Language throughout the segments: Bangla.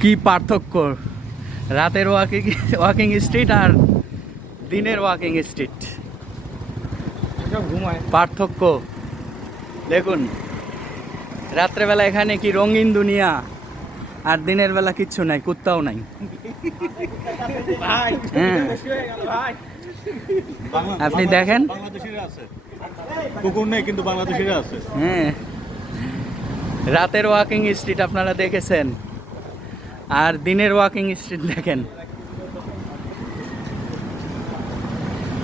কি পার্থক্য রাতের ওয়াকিং স্ট্রিট আর দিনের ওয়াকিং স্ট্রিট, পার্থক্য দেখুন। রাত্রেবেলা এখানে কি রঙিন দুনিয়া, আর দিনের বেলা কিচ্ছু নাই, কুত্তাও নাই। হ্যাঁ, আপনি দেখেন, কুকুর নেই কিন্তু বাংলাদেশিরা আছে। হ্যাঁ, রাতের ওয়াকিং স্ট্রিট আপনারা দেখেছেন, আর দিনের ওয়াকিং স্ট্রিট দেখেন।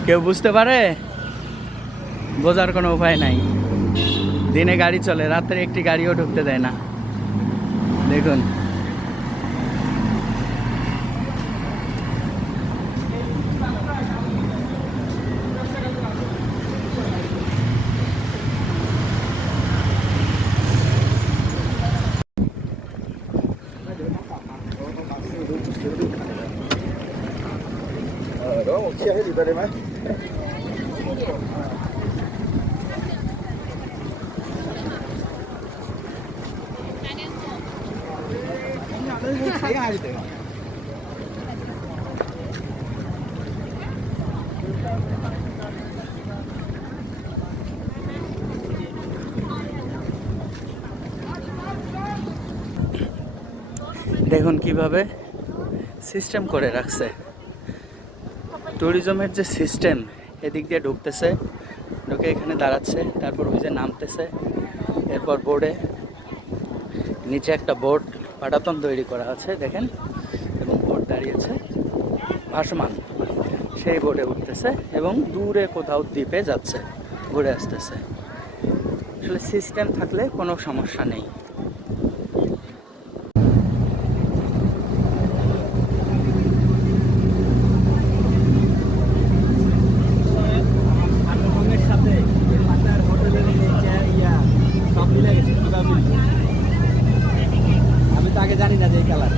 কেউ বুঝতে পারে? বোঝার কোনো উপায় নাই। দিনে গাড়ি চলে, রাত্রে একটি গাড়িও ঢুকতে দেয় না। দেখুন, দেখুন কিভাবে সিস্টেম করে রাখছে। ট্যুরিজমের যে সিস্টেম, এদিক দিয়ে ঢুকতেছে, ঢুকে এখানে দাঁড়াচ্ছে, তারপর ওই যে নামতেছে, এরপর বোর্ডে নিচে একটা বোর্ড পাটাতন তৈরি করা আছে দেখেন, এবং বোর্ড দাঁড়িয়েছে ভাসমান, সেই বোর্ডে উঠতেছে এবং দূরে কোথাও দ্বীপে যাচ্ছে, ঘুরে আসতেছে। আসলে সিস্টেম থাকলে কোনো সমস্যা নেই। আমি তো আগে জানি না যে এই কালার।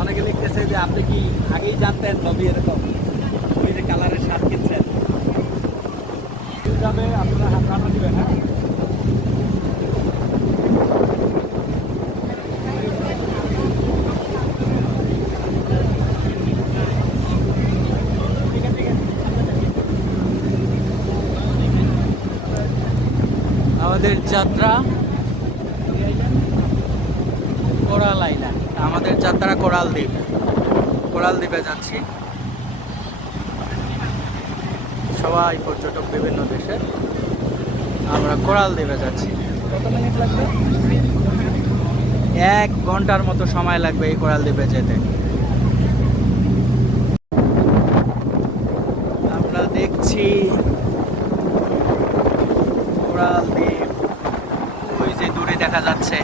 অনেকে লিখতেছে যে আপনি কি আগেই জানতেন লবি এরকম, ওই যে কালারের শার্ট কিনছেন যাবে, আপনারা হাত রান্না দিবেন। হ্যাঁ, আমাদের যাত্রা কোরাল আইল্যান্ড, আমাদের যাত্রা কোরাল দ্বীপ, কোরাল দ্বীপে যাচ্ছি। সবাই পর্যটক বিভিন্ন দেশের, আমরা কোরাল দ্বীপে যাচ্ছি। কত মিনিট লাগবে? 1 ঘন্টার মতো সময় লাগবে এই কোরাল দ্বীপে যেতে। আমরা দেখছি কোরাল দ্বীপ, ওই যে দূরে দেখা যাচ্ছে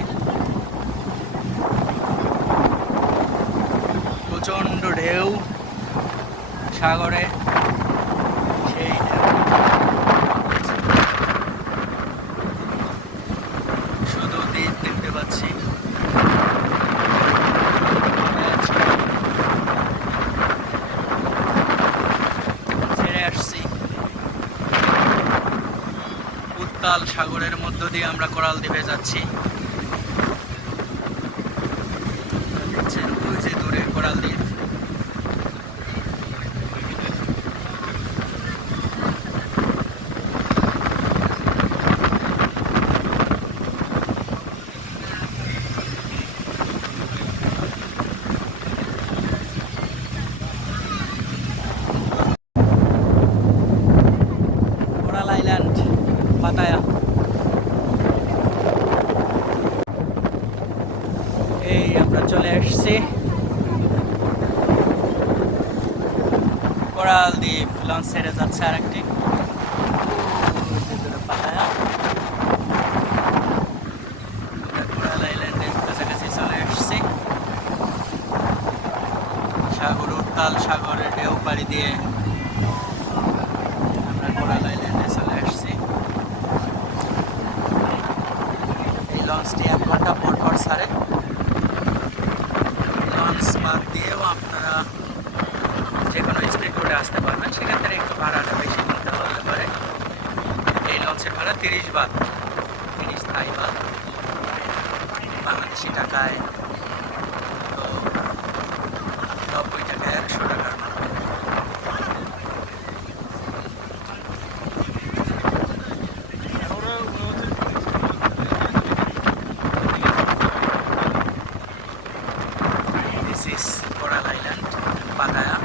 প্রচন্ড ঢেউ সাগরে, সেই শুধু দ্বীপ দেখতে পাচ্ছি। ছেড়ে আসছি উত্তাল সাগরের মধ্য দিয়ে, আমরা কোরাল দ্বীপে যাচ্ছি। দেখছেন ওই যে দূরে কোরাল দ্বীপ। Coral island, Pattaya. এই আমরা চলে আসছি কোরাল দ্বীপ। লঞ্চ ছেড়ে যাচ্ছে আরেকটি, পাতায়া। কোরাল আইল্যান্ডের কাছাকাছি চলে আসছি। সাগর, উত্তাল সাগরের ঢেউ পাড়ি দিয়ে আমরা কোরাল আইল্যান্ডে চলে আসছি। এই লঞ্চটি 1 ঘন্টা পর পর ছাড়ে। লঞ্চ বাদ দিয়েও আপনারা যে কোনো স্পিড বোটে আসতে পারবেন, সেক্ষেত্রে একটু ভাড়াটা বেশি নিতে হতে পারে। এই লঞ্চের ভাড়া 30 বাত, 30 থাই বাত। 80 টাকায়, তো 90 টাকায়, 100 টাকার মতো। This is Coral Island, Pattaya.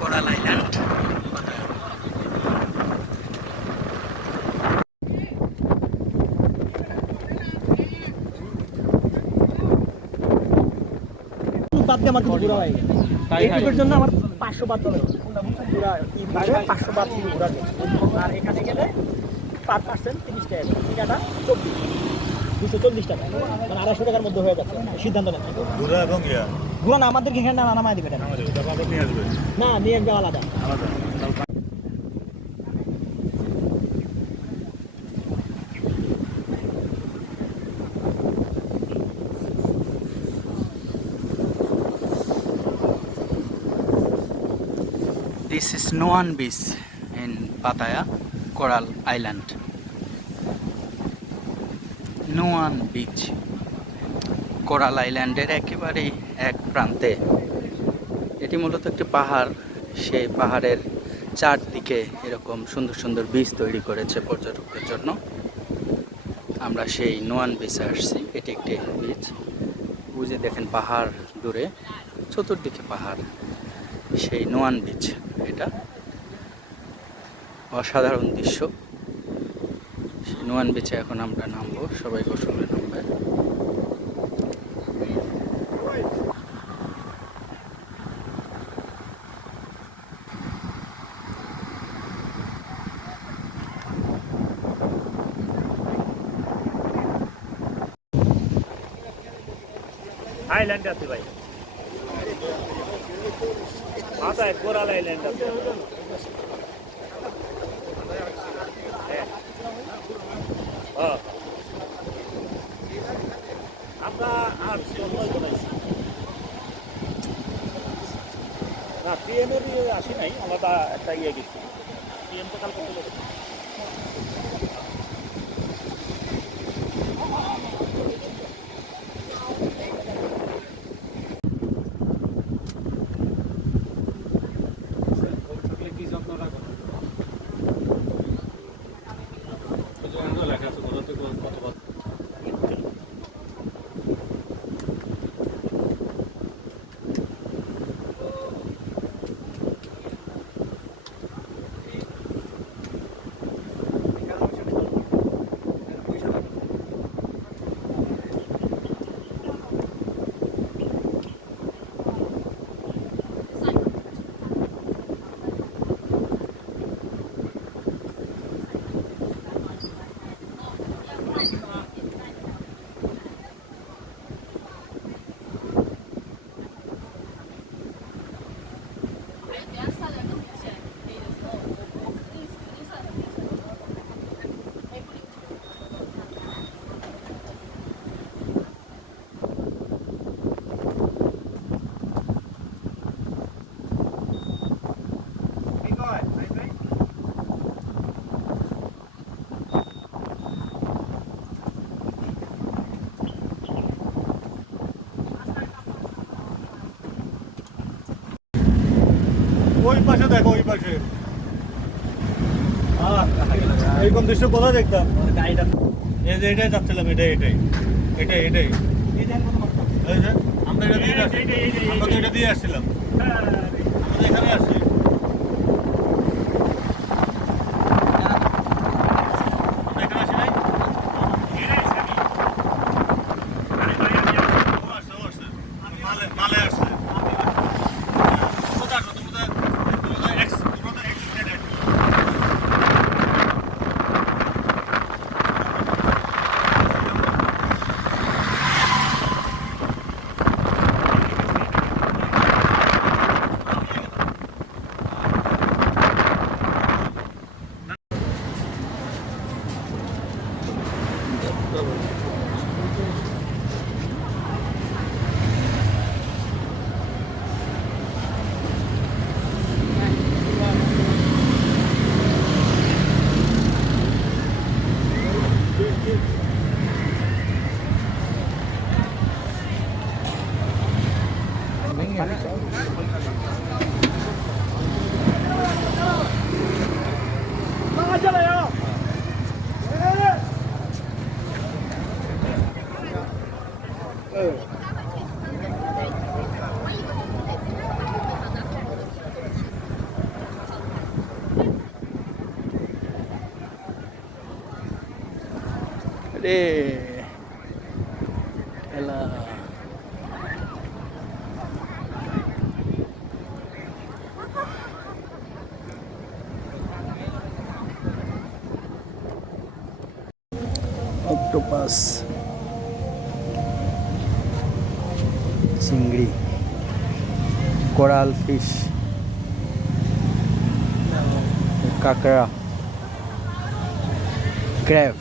Coral Island, Pattaya. বাদ দিয়ে আমার কিন্তু ঘোরা হয় এই ট্রিপের জন্য আমার 500 বাদ দিতে হবে পুরা এই বাইরে 500 বাদ দিয়ে ঘোরা যায়। আর এখানে গেলে পার পার্সন 30 টাকা টিকাটা 240 টাকা, মানে 250 টাকার মধ্যে হয়ে যাচ্ছে সিদ্ধান্ত নেন। ঘোরা এবং ইয়া ঘোরা না আমাদেরকে এখানে নামায় দিবে না, আমাদের এটা বাজার নিয়ে আসবে না নিয়ে একদম আলাদা। আলাদা। This is Nuan Beach in Pattaya, Coral Island. Nuan Beach, Coral আইল্যান্ডের একেবারেই এক প্রান্তে। এটি মূলত একটি পাহাড়, সেই পাহাড়ের চারদিকে এরকম সুন্দর সুন্দর বিচ তৈরি করেছে পর্যটকদের জন্য। আমরা সেই নোয়ান বিচে আসছি। এটি একটি বিচ, বুঝে দেখেন পাহাড় দূরে, চতুর্দিকে পাহাড়, সেই নোয়ান বিচ। এটা অসাধারণ দৃশ্য। সেই নোয়ান বিচে এখন আমরা নামবো, সবাই গোসলে নামবে। আইল্যান্ড আছে ভাই, মাথায় কোরাল আইল্যান্ড আছে। আমরা আর না পিএমের আসি নাই, আলাদা একটা ইয়ে গেছি। পিএম তো কালকে চলে গেছে। ওই পাশে দেখো, ওই পাশে এরকম দৃশ্য কোথায় দেখতাম? এই যে এটাই যাচ্ছিলাম, এটাই এটাই এটাই এটাই এই যে আমরা এটা দিয়ে আসছি, আমরা তো এটা দিয়ে আসছিলাম, আমরা তো এখানে আসছি। আমরা এখানে আসি নাই? ও আসছে, ও আসছে। মালে আসছে। কোথায় আসছো? তোমরা এক্স ক্রেডিট। রে খেলা অক্টোপাস, চিংড়ি, কোরাল ফিশ, কাঁকড়া, ক্র্যাব।